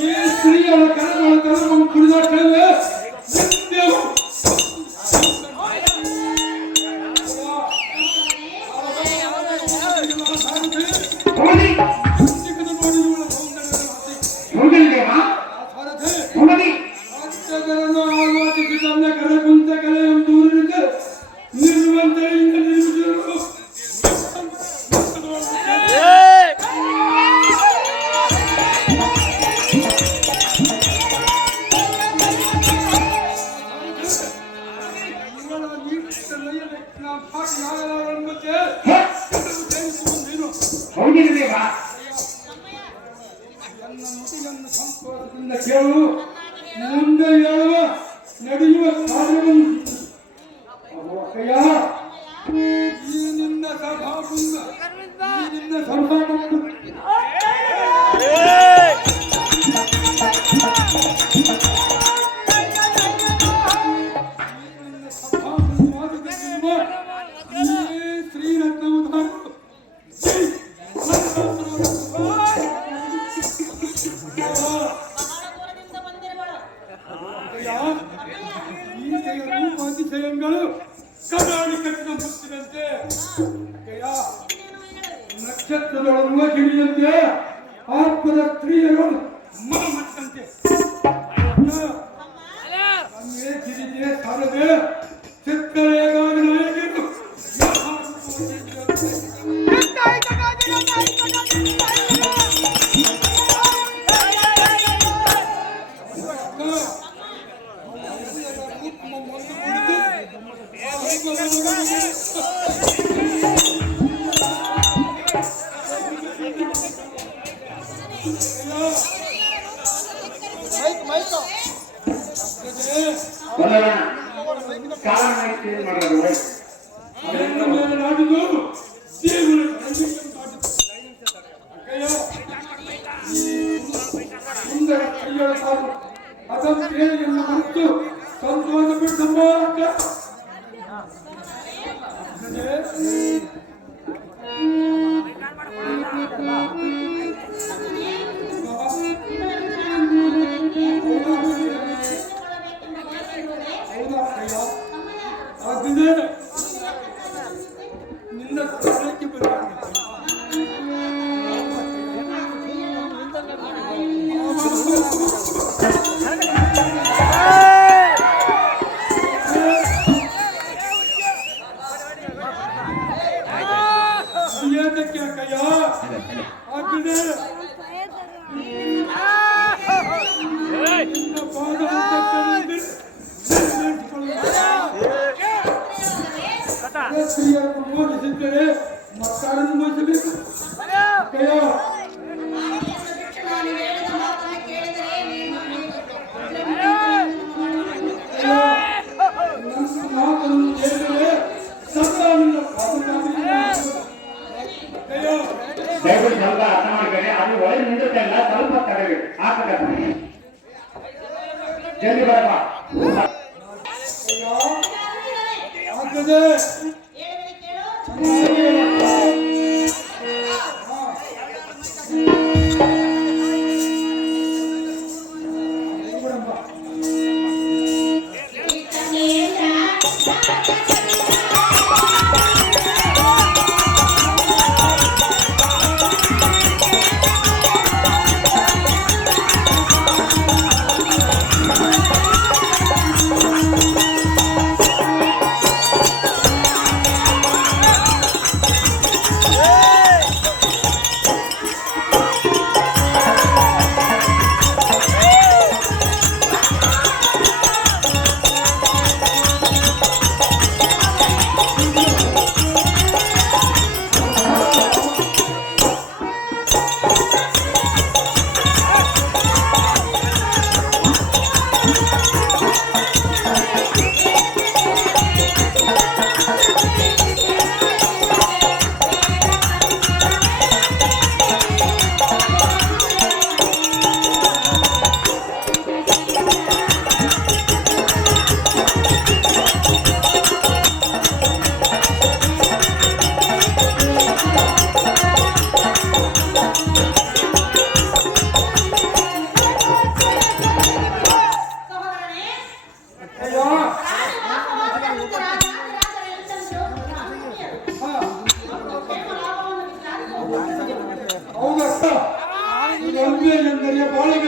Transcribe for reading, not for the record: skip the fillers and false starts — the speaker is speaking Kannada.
ಈ ಸ್ತ್ರೀಯರ ಕರ್ಮ ಕುಡಿದಾಡ್ತೇವೆ ಸಂತೋಷದಿಂದ ಕೇಳು ಮುಂದೆ ಹೇಳುವ ನಡೆಯುವ ಕಾರ್ಯವನ್ನು ಈ ನಿನ್ನ ಸಭಾಭಂಗ ಈ ನಿನ್ನ ಸಭಾಭಂಗ ನಕ್ಷತ್ರದೊಳಗುವ ಗಿಳಿಯಂತೆ ಆತ್ಮದ ಸ್ತ್ರೀಯರು ಮನಮಟ್ಟಂತೆ ನಮಗೆ ಗಿರಿಜೆ ಸಾರದೆ ಚಿತ್ತರೇಗಾದ ನಾಯಕರು ಸಂತೋಷ ಬಿಟ್ಟು ನಿನ್ನ ಸ್ಥಳಕ್ಕೆ ಸ್ತ್ರೀಯರನ್ನು ಮೋಹಿಸಿದ್ದರೆ ಮಕ್ಕಳನ್ನು ಮೋಹಿಸಬೇಕು ಮಾತನ್ನು ಕೇಳಿದರೆ ಸಂತಾನದ ದಯವಿಟ್ಟು ಸ್ವಲ್ಪ ಅರ್ಥ ಮಾಡ್ಕೊಳ್ಳಿ. ಅದು ಒಳಗೆ ನಿಂದಿರುತ್ತೆ ಅಲ್ಲ, ಸ್ವಲ್ಪ ತಡೆಬೇಕು. ಹಾಕಬೇಕು ಜಲ್ದಿ ಬರಪ್ಪ. ಅಯ್ಯೋ ಹೌದಕ್ಕ ಇದು ಅಂಬೆ ಎಂದರೆ ಬಾಳಿಗೆ